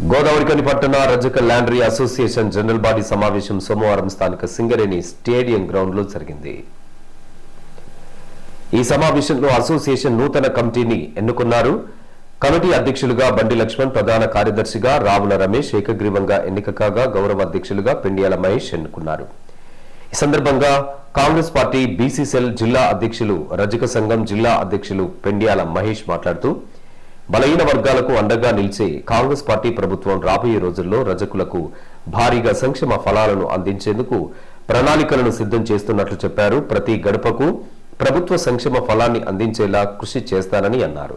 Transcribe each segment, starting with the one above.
గోదావరికని పట్టణ రజక ల్యాండరీ association general body సమావేశం సోమవారం స్థానిక సింగరేణి స్టేడియం గ్రౌండ్లో జరిగింది. ఈ సమావేశంలో అసోసియేషన్ నూతన కమిటీని ఎన్నుకున్నారు. కమిటీ అధ్యక్షులుగా బండి లక్ష్మణ్ ప్రధాన కార్యదర్శిగా రావుల రమేష్ ఏకగ్రీవంగా ఎన్నిక కాగా గౌరవ అధ్యక్షులుగా పెండియాల మహేష్ ఎన్నుకున్నారు. ఈ సందర్భంగా కాంగ్రెస్ పార్టీ బీసీసెల్ జిల్లా అధ్యక్షులు రజక సంఘం జిల్లా అధ్యక్షులు పెండియాల మహేష్ మాట్లాడుతూ బలహీన వర్గాలకు అండగా నిలిచే కాంగ్రెస్ పార్టీ ప్రభుత్వం రాబోయే రోజుల్లో రజకులకు భారీగా సంక్షేమ ఫలాలను అందించేందుకు ప్రణాళికలను సిద్ధం చేస్తున్నట్లు చెప్పారు. ప్రతి గడపకు ప్రభుత్వ సంక్షేమ ఫలాన్ని అందించేలా కృషి చేస్తానని అన్నారు.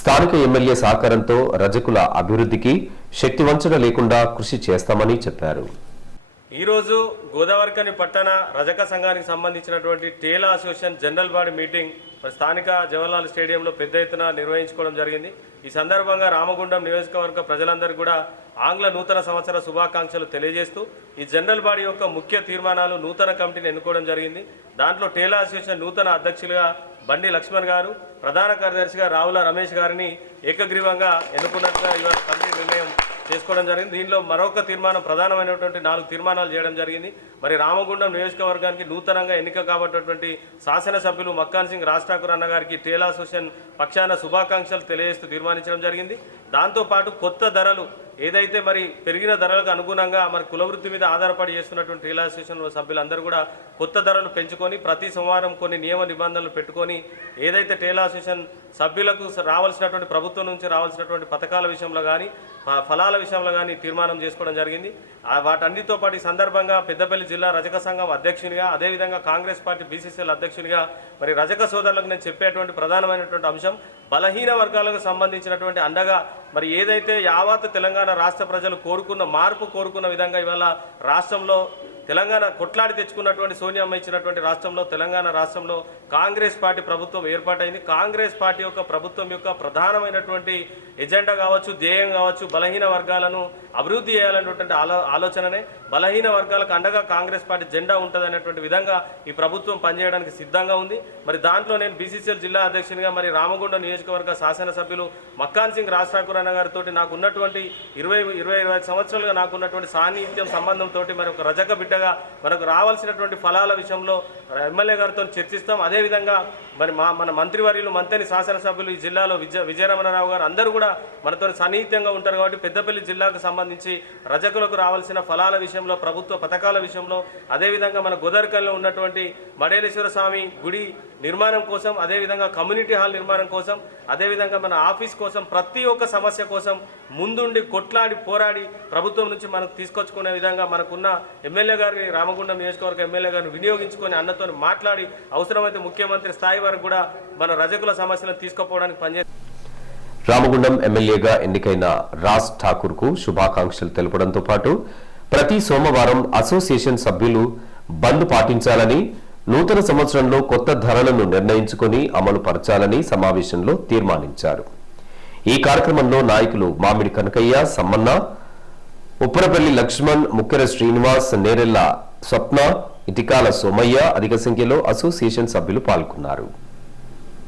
స్థానిక ఎమ్మెల్యే సహకారంతో రజకుల అభివృద్ధికి శక్తివంచన లేకుండా కృషి చేస్తామని చెప్పారు. ఈరోజు గోదావరికని పట్టణ రజక సంఘానికి సంబంధించినటువంటి టేలా అసోసియేషన్ జనరల్ బాడీ మీటింగ్ స్థానిక జవహర్లాల్ స్టేడియంలో పెద్ద ఎత్తున నిర్వహించుకోవడం జరిగింది. ఈ సందర్భంగా రామగుండం నియోజకవర్గ ప్రజలందరూ కూడా ఆంగ్ల నూతన సంవత్సర శుభాకాంక్షలు తెలియజేస్తూ ఈ జనరల్ బాడీ యొక్క ముఖ్య తీర్మానాలు నూతన కమిటీని ఎన్నుకోవడం జరిగింది. దాంట్లో టేలా అసోసియేషన్ నూతన అధ్యక్షులుగా బండి లక్ష్మణ్ గారు ప్రధాన కార్యదర్శిగా రావుల రమేష్ గారిని ఏకగ్రీవంగా ఎన్నుకున్నట్టుగా ఇవాళ కమిటీ నిర్ణయం తీసుకోవడం జరిగింది. దీనిలో మరొక తీర్మానం ప్రధానమైనటువంటి నాలుగు తీర్మానాలు చేయడం జరిగింది. మరి రామగుండం నియోజకవర్గానికి నూతనంగా ఎన్నిక కాబట్టినటువంటి శాసనసభ్యులు మక్కాన్ సింగ్ రాజ్ ఠాకూర్ అన్నగారికి టేలా అసోసియేషన్ పక్షాన శుభాకాంక్షలు తెలియజేస్తూ తీర్మానించడం జరిగింది. దాంతోపాటు కొత్త ధరలు ఏదైతే మరి పెరిగిన ధరలకు అనుగుణంగా మరి కులవృత్తి మీద ఆధారపడి చేస్తున్నటువంటి టేలా అసోసియేషన్ సభ్యులందరూ కూడా కొత్త ధరలు పెంచుకొని ప్రతి సోమవారం కొన్ని నియమ నిబంధనలు పెట్టుకొని ఏదైతే టేలా అసోసియేషన్ సభ్యులకు రావాల్సినటువంటి ప్రభుత్వం నుంచి రావాల్సినటువంటి పథకాల విషయంలో కానీ ఫలాల విషయంలో కానీ తీర్మానం చేసుకోవడం జరిగింది. వాటన్నిటితో పాటు ఈ సందర్భంగా పెద్దపల్లి జిల్లా రజక సంఘం అధ్యక్షునిగా అదేవిధంగా కాంగ్రెస్ పార్టీ బీసీసీఎల్ అధ్యక్షునిగా మరి రజక సోదరులకు నేను చెప్పేటువంటి ప్రధానమైనటువంటి అంశం బలహీన వర్గాలకు సంబంధించినటువంటి అండగా మరి ఏదైతే యావత్ తెలంగాణ రాష్ట్ర ప్రజలు కోరుకున్న మార్పు కోరుకున్న విధంగా ఇవాళ రాష్ట్రంలో తెలంగాణ కొట్లాడి తెచ్చుకున్నటువంటి సోనియామ్మ ఇచ్చినటువంటి రాష్ట్రంలో తెలంగాణ రాష్ట్రంలో కాంగ్రెస్ పార్టీ ప్రభుత్వం ఏర్పాటైంది. కాంగ్రెస్ పార్టీ యొక్క ప్రభుత్వం యొక్క ప్రధానమైనటువంటి ఎజెండా కావచ్చు ధ్యేయం కావచ్చు బలహీన వర్గాలను అభివృద్ధి చేయాలనేటువంటి ఆలో ఆలోచననే బలహీన వర్గాలకు అండగా కాంగ్రెస్ పార్టీ జెండా ఉంటుందనేటువంటి విధంగా ఈ ప్రభుత్వం పనిచేయడానికి సిద్ధంగా ఉంది. మరి దాంట్లో నేను బీసీసీఎల్ జిల్లా అధ్యక్షునిగా మరి రామగుండ నియోజకవర్గ శాసనసభ్యులు మక్కాన్ సింగ్ రాజ్ ఠాకూర్ అన్న గారితో నాకు ఉన్నటువంటి ఇరవై ఇరవై ఇరవై సంవత్సరాలుగా నాకు ఉన్నటువంటి సాన్నిహిత్యం సంబంధంతో మరి ఒక రజక బిడ్డగా మనకు రావాల్సినటువంటి ఫలాల విషయంలో ఎమ్మెల్యే గారితో చర్చిస్తాం. అదేవిధంగా మరి మా మన మంత్రివర్యులు మంత్రి శాసనసభ్యులు ఈ జిల్లాలో విజయ విజయరమణరావు గారు అందరూ కూడా మనతో సన్నిహితంగా ఉంటారు కాబట్టి పెద్దపల్లి జిల్లాకు సంబంధించి రజకులకు రావాల్సిన ఫలాల విషయంలో ప్రభుత్వ పథకాల విషయంలో అదేవిధంగా మన గోదర్కల్లో ఉన్నటువంటి మడేలేశ్వర స్వామి గుడి నిర్మాణం కోసం అదేవిధంగా కమ్యూనిటీ హాల్ నిర్మాణం కోసం అదేవిధంగా మన ఆఫీస్ కోసం ప్రతి ఒక్క సమస్య కోసం ముందుండి కొట్లాడి పోరాడి ప్రభుత్వం నుంచి మనకు తీసుకొచ్చుకునే విధంగా మనకున్న ఎమ్మెల్యే గారిని రామగుండం నియోజకవర్గ ఎమ్మెల్యే గారిని వినియోగించుకొని అన్నతో మాట్లాడి అవసరమైతే ముఖ్యమంత్రి స్థాయి వరకు కూడా మన రజకుల సమస్యలను తీసుకుపోవడానికి పనిచే రామగుండం ఎమ్మెల్యేగా ఎన్నికైన రాజ్ ఠాకూర్కు శుభాకాంక్షలు తెలపడంతో పాటు ప్రతి సోమవారం అసోసియేషన్ సభ్యులు బంద్ పాటించాలని నూతన సంవత్సరంలో కొత్త ధరలను నిర్ణయించుకుని అమలు పరచాలని సమావేశంలో తీర్మానించారు. ఈ కార్యక్రమంలో నాయకులు మామిడి కనకయ్య సమ్మన్న ఉప్పరపల్లి లక్ష్మణ్ ముక్కెర శ్రీనివాస్ నేరెల్ల స్వప్న ఇటికాల సోమయ్య అధిక సంఖ్యలో అసోసియేషన్ సభ్యులు పాల్గొన్నారు.